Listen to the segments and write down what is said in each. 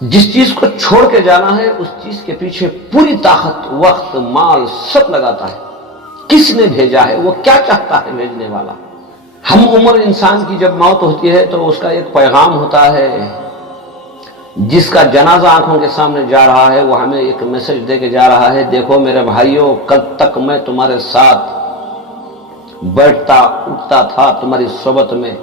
جس چیز کو چھوڑ کے جانا ہے اس چیز کے پیچھے پوری طاقت، وقت، مال سب لگاتا ہے۔ کس نے بھیجا ہے، وہ کیا چاہتا ہے بھیجنے والا۔ ہم عمر انسان کی جب موت ہوتی ہے تو اس کا ایک پیغام ہوتا ہے، جس کا جنازہ آنکھوں کے سامنے جا رہا ہے وہ ہمیں ایک میسج دے کے جا رہا ہے، دیکھو میرے بھائیوں، کل تک میں تمہارے ساتھ بیٹھتا اٹھتا تھا تمہاری صحبت میں،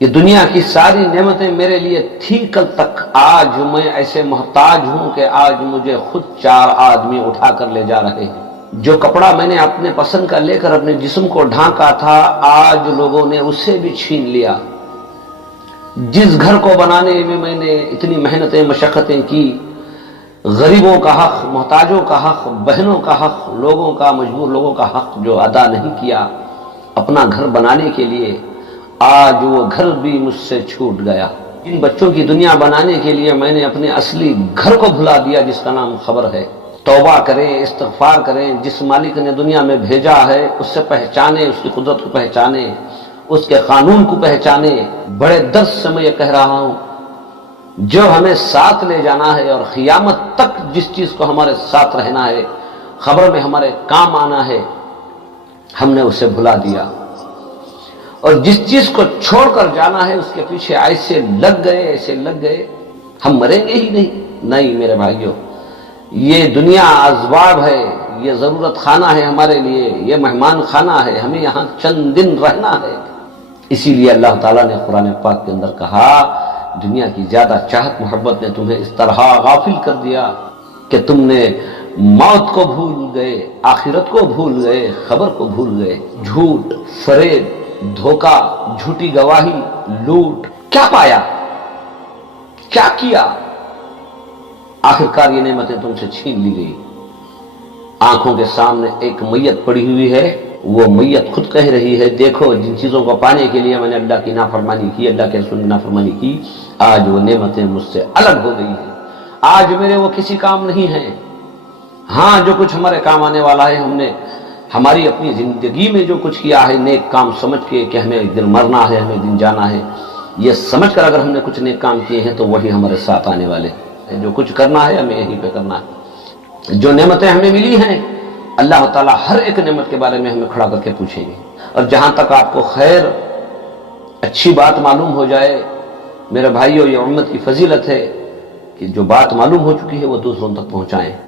یہ دنیا کی ساری نعمتیں میرے لیے تھی کل تک، آج میں ایسے محتاج ہوں کہ آج مجھے خود 4 آدمی اٹھا کر لے جا رہے ہیں۔ جو کپڑا میں نے اپنے پسند کا لے کر اپنے جسم کو ڈھانکا تھا، آج لوگوں نے اسے بھی چھین لیا۔ جس گھر کو بنانے میں نے اتنی محنتیں مشقتیں کی، غریبوں کا حق، محتاجوں کا حق، بہنوں کا حق، لوگوں کا، مجبور لوگوں کا حق جو ادا نہیں کیا اپنا گھر بنانے کے لیے، آج وہ گھر بھی مجھ سے چھوٹ گیا۔ ان بچوں کی دنیا بنانے کے لیے میں نے اپنے اصلی گھر کو بھلا دیا جس کا نام خبر ہے۔ توبہ کریں، استغفار کریں، جس مالک نے دنیا میں بھیجا ہے اس سے پہچانے، اس کی قدرت کو پہچانے، اس کے قانون کو پہچانے۔ بڑے درد سے میں یہ کہہ رہا ہوں، جو ہمیں ساتھ لے جانا ہے اور قیامت تک جس چیز کو ہمارے ساتھ رہنا ہے، خبر میں ہمارے کام آنا ہے، ہم نے اسے بھلا دیا۔ اور جس چیز کو چھوڑ کر جانا ہے اس کے پیچھے ایسے لگ گئے، ہم مریں گے ہی نہیں میرے بھائیوں۔ یہ دنیا اسباب ہے، یہ ضرورت خانہ ہے ہمارے لیے، یہ مہمان خانہ ہے، ہمیں یہاں چند دن رہنا ہے۔ اسی لیے اللہ تعالیٰ نے قرآن پاک کے اندر کہا، دنیا کی زیادہ چاہت محبت نے تمہیں اس طرح غافل کر دیا کہ تم نے موت کو بھول گئے، آخرت کو بھول گئے، خبر کو بھول گئے۔ جھوٹ، فریب، دھوکہ، جھوٹی گواہی، لوٹ، کیا پایا، کیا کیا؟ آخرکار یہ نعمتیں تم سے چھین لی گئی۔ آنکھوں کے سامنے ایک میت پڑی ہوئی ہے، وہ میت خود کہہ رہی ہے، دیکھو جن چیزوں کو پانے کے لیے میں نے اللہ کی نافرمانی کی، اللہ کے رسول کی نافرمانی کی، آج وہ نعمتیں مجھ سے الگ ہو گئی ہیں، آج میرے وہ کسی کام نہیں ہیں۔ ہاں جو کچھ ہمارے کام آنے والا ہے، ہم نے ہماری اپنی زندگی میں جو کچھ کیا ہے نیک کام سمجھ کے کہ ہمیں ایک دن مرنا ہے، ہمیں ایک دن جانا ہے، یہ سمجھ کر اگر ہم نے کچھ نیک کام کیے ہیں تو وہی ہمارے ساتھ آنے والے ہیں۔ جو کچھ کرنا ہے ہمیں یہیں پہ کرنا ہے۔ جو نعمتیں ہمیں ملی ہیں، اللہ تعالیٰ ہر ایک نعمت کے بارے میں ہمیں کھڑا کر کے پوچھیں گے۔ اور جہاں تک آپ کو خیر اچھی بات معلوم ہو جائے، میرے بھائیوں، یہ امت کی فضیلت ہے کہ جو بات معلوم ہو چکی ہے وہ دوسروں تک پہنچائیں۔